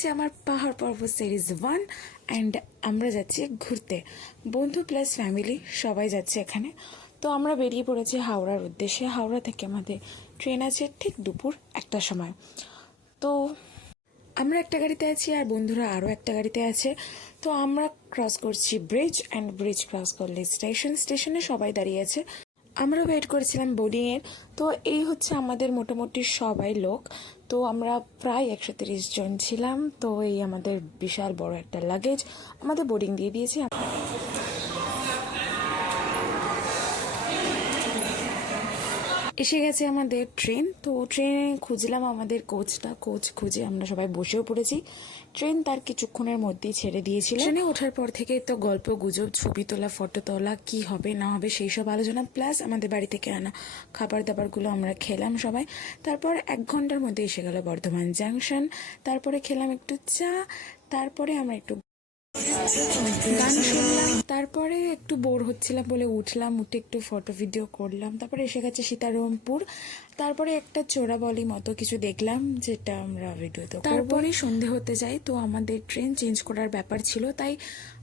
হচ্ছে আমার পাহাড় পর্বত সিরিজ 1 অ্যান্ড আমরা যাচ্ছি ঘুরতে, বন্ধু প্লাস ফ্যামিলি সবাই যাচ্ছে এখানে। তো আমরা বেরিয়ে পড়েছি হাওড়ার উদ্দেশ্যে। হাওড়া থেকে আমাদের ট্রেন আছে ঠিক দুপুর 1টার সময়। তো আমরা একটা গাড়িতে আছি আর বন্ধুরা আরও একটা গাড়িতে আছে। তো আমরা ক্রস করছি ব্রিজ, অ্যান্ড ব্রিজ ক্রস করলে স্টেশনে সবাই দাঁড়িয়ে আছে। আমরা ওয়েট করেছিলাম বোর্ডিংয়ের। তো এই হচ্ছে আমাদের মোটামুটি সবাই লোক। তো আমরা প্রায় 130 জন ছিলাম। তো এই আমাদের বিশাল বড় একটা লাগেজ আমাদের বোর্ডিং দিয়ে দিয়েছে। এসে গেছে আমাদের ট্রেন। তো ট্রেনে খুঁজলাম আমাদের কোচ খুঁজে আমরা সবাই বসেও পড়েছি। ট্রেন তার কিছুক্ষণের মধ্যেই ছেড়ে দিয়েছিল। ট্রেনে ওঠার পর থেকে তো গল্প গুজব, ছবি তোলা, ফটো তোলা, কি হবে না হবে সেই সব আলোচনা, প্লাস আমাদের বাড়ি থেকে আনা খাবার দাবারগুলো আমরা খেলাম সবাই। তারপর 1 ঘন্টার মধ্যে এসে গেল বর্ধমান জাংশন। তারপরে খেলাম একটু চা, তারপরে আমরা একটু গান শুনলাম, তারপরে একটু বোর হচ্ছিলাম বলে উঠলাম, উঠে একটু ফটো ভিডিও করলাম। তারপরে এসে গেছে সীতারামপুর। তারপরে একটা চোরাবলি মতো কিছু দেখলাম, যেটা আমরা ভিডিওতে। তারপরে সন্ধে হতে যাই। তো আমাদের ট্রেন চেঞ্জ করার ব্যাপার ছিল, তাই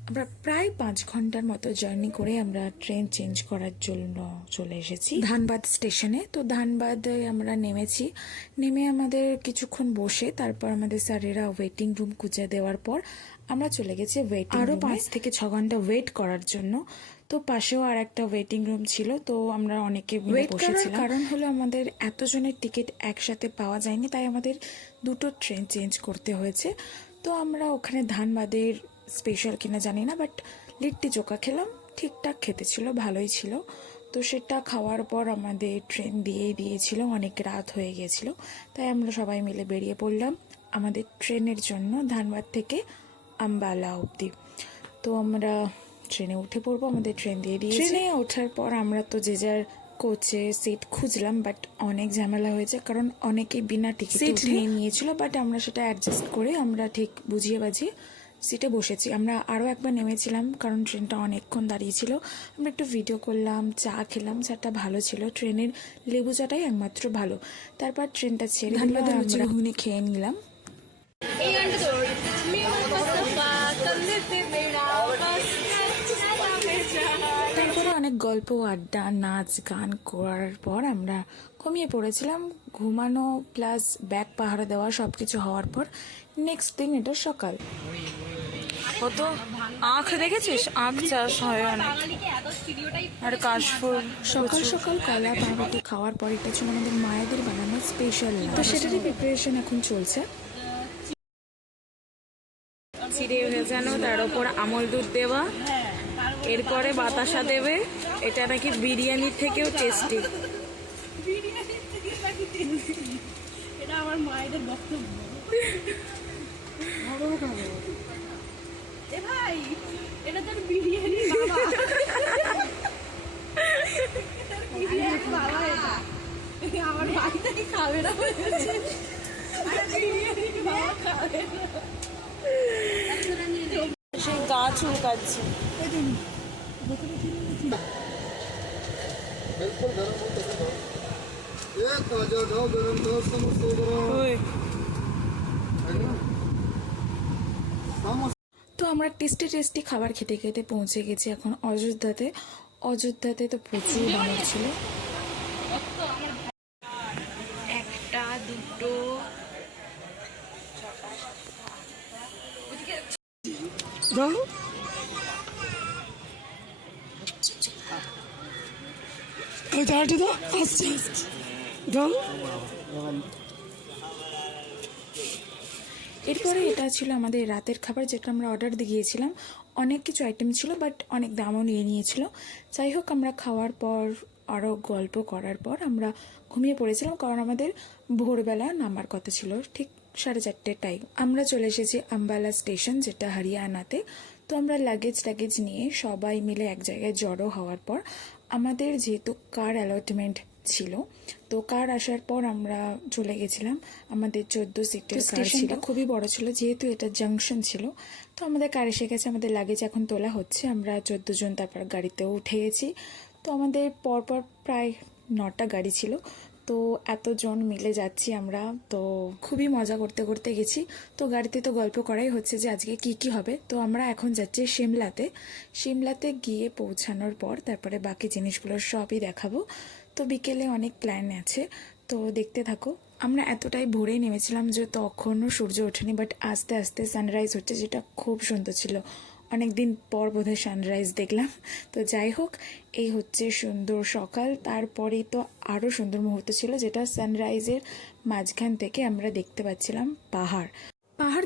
আমরা প্রায় 5 ঘন্টার মতো জার্নি করে আমরা ট্রেন চেঞ্জ করার জন্য চলে এসেছি ধানবাদ স্টেশনে। তো ধানবাদে আমরা নেমেছি। নেমে আমাদের কিছুক্ষণ বসে তারপর আমাদের স্যারেরা ওয়েটিং রুম খুঁজে দেওয়ার পর আমরা চলে গেছি ওয়েটিং, আরও 5 থেকে 6 ঘন্টা ওয়েট করার জন্য। তো পাশেও আর একটা ওয়েটিং রুম ছিল। তো আমরা অনেকে ওয়েট বসেছিলাম। কারণ হলো আমাদের এতজনের টিকিট একসাথে পাওয়া যায়নি, তাই আমাদের দুটো ট্রেন চেঞ্জ করতে হয়েছে। তো আমরা ওখানে ধানবাদের স্পেশাল কিনা জানি না, বাট লিট্টি চোখা খেলাম। ঠিকঠাক খেতে ছিল, ভালোই ছিল। তো সেটা খাওয়ার পর আমাদের ট্রেন দিয়েছিল, অনেক রাত হয়ে গেছিল। তাই আমরা সবাই মিলে বেরিয়ে পড়লাম আমাদের ট্রেনের জন্য ধানবাদ থেকে আম্বালা অবধি। তো আমরা ট্রেনে উঠে পড়বো, আমাদের ট্রেন দিয়ে দিয়েছে। ট্রেনে ওঠার পর আমরা তো যে যার কোচে সিট খুঁজলাম, বাট অনেক ঝামেলা হয়েছে, কারণ অনেকেই বিনা টিকিট সিট নিয়েছিল। বাট আমরা সেটা অ্যাডজাস্ট করে আমরা ঠিক বুঝিয়ে বাজিয়ে সিটে বসেছি। আমরা আরও একবার নেমেছিলাম, কারণ ট্রেনটা অনেকক্ষণ দাঁড়িয়েছিল। আমরা একটু ভিডিও করলাম, চা খেলাম, চাটা ভালো ছিল। ট্রেনের লেবু চাটাই একমাত্র ভালো। তারপর ট্রেনটা ছেড়ে ধানবাদের আমরা ঘুগনি খেয়ে নিলাম। তারপরে অনেক গল্প, আড্ডা, নাচ গান করার পর আমরা ঘুমিয়ে পড়েছিলাম। ঘুমানো প্লাস ব্যাগ পাহারা দেওয়া সবকিছু হওয়ার পর নেক্সট দিন এটা সকাল। কত আখ দেখেছিস? আখ চাষ হয় অনেক। আর কাশফুল। সকাল সকাল কলা পাউরুটি খাওয়ার পর এটা ছিল আমাদের মায়েদের বানানো স্পেশাল। তো সেটারই প্রিপারেশন এখন চলছে। চিড়ে ভেজানো, তার উপর আমল দুধ দেওয়া, এরপরে বাতাসা দেবে। এটা নাকি বিরিয়ানির থেকেও টেস্টি। এটা আমার মায়েদের বক্তব্য। এ ভাই, এটা তোর বিরিয়ানি বাবা। বিরিয়ানি বাবা এটা। আমার বাড়িতে খাবে না। বিরিয়ানি বাবা খাবে না। সেই গা চুলকাচ্ছে। তো আমরা টেস্টি খাবার খেতে খেতে পৌঁছে গেছি এখন অযোধ্যাতে তো প্রচুর বানর ছিল। একটা দুটো এরপরে এটা ছিল আমাদের রাতের খাবার, যেটা আমরা অর্ডার দিয়েছিলাম। অনেক কিছু আইটেম ছিল, বাট অনেক দামও নিয়েছিল। যাই হোক, আমরা খাওয়ার পর আরও গল্প করার পর আমরা ঘুমিয়ে পড়েছিলাম, কারণ আমাদের ভোরবেলা নামার কথা ছিল ঠিক 4:30 টাইম। আমরা চলে এসেছি আম্বালা স্টেশন, যেটা হরিয়ানাতে। তো আমরা লাগেজ নিয়ে সবাই মিলে এক জায়গায় জড়ো হওয়ার পর আমাদের যেহেতু কার অ্যালটমেন্ট ছিল, তো কার আসার পর আমরা চলে গেছিলাম। আমাদের 14 সিটের স্টেশনটা খুবই বড় ছিল, যেহেতু এটা জাংশন ছিল। তো আমাদের কার এসে গেছে, আমাদের লাগেজ এখন তোলা হচ্ছে। আমরা 14 জন তারপর গাড়িতেও উঠে গেছি। তো আমাদের পরপর প্রায় 9টা গাড়ি ছিল। তো এতজন মিলে যাচ্ছি আমরা, তো খুবই মজা করতে করতে গেছি। তো গাড়িতে তো গল্প করাই হচ্ছে যে আজকে কি কি হবে। তো আমরা এখন যাচ্ছি সিমলাতে গিয়ে পৌঁছানোর পর তারপরে বাকি জিনিসগুলো সবই দেখাবো। তো বিকেলে অনেক প্ল্যান আছে, তো দেখতে থাকো। আমরা এতটাই ভোরেই নেমেছিলাম যে তখনও সূর্য ওঠেনি, বাট আস্তে আস্তে সানরাইজ হচ্ছে, যেটা খুব সুন্দর ছিল। অনেক দিন পর বোধহয় সানরাইজ দেখলাম। তো যাই হোক, এই হচ্ছে সুন্দর সকাল। তারপরেই তো আরও সুন্দর মুহূর্ত ছিল, যেটা সানরাইজের মাঝখান থেকে আমরা দেখতে পাচ্ছিলাম পাহাড়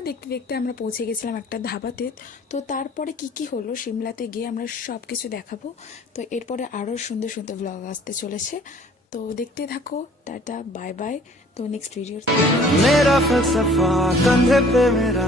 দেখতে দেখতে আমরা পৌঁছে গেছিলাম একটা ধাবাতে। তো তারপরে কি কি হলো সিমলাতে গিয়ে আমরা সব কিছু দেখাবো। তো এরপরে আরও সুন্দর সুন্দর ব্লগ আসতে চলেছে, তো দেখতে থাকো। Tata, bye bye. তো নেক্সট ভিডিও मेरा फलसफा कंधे पे मेरा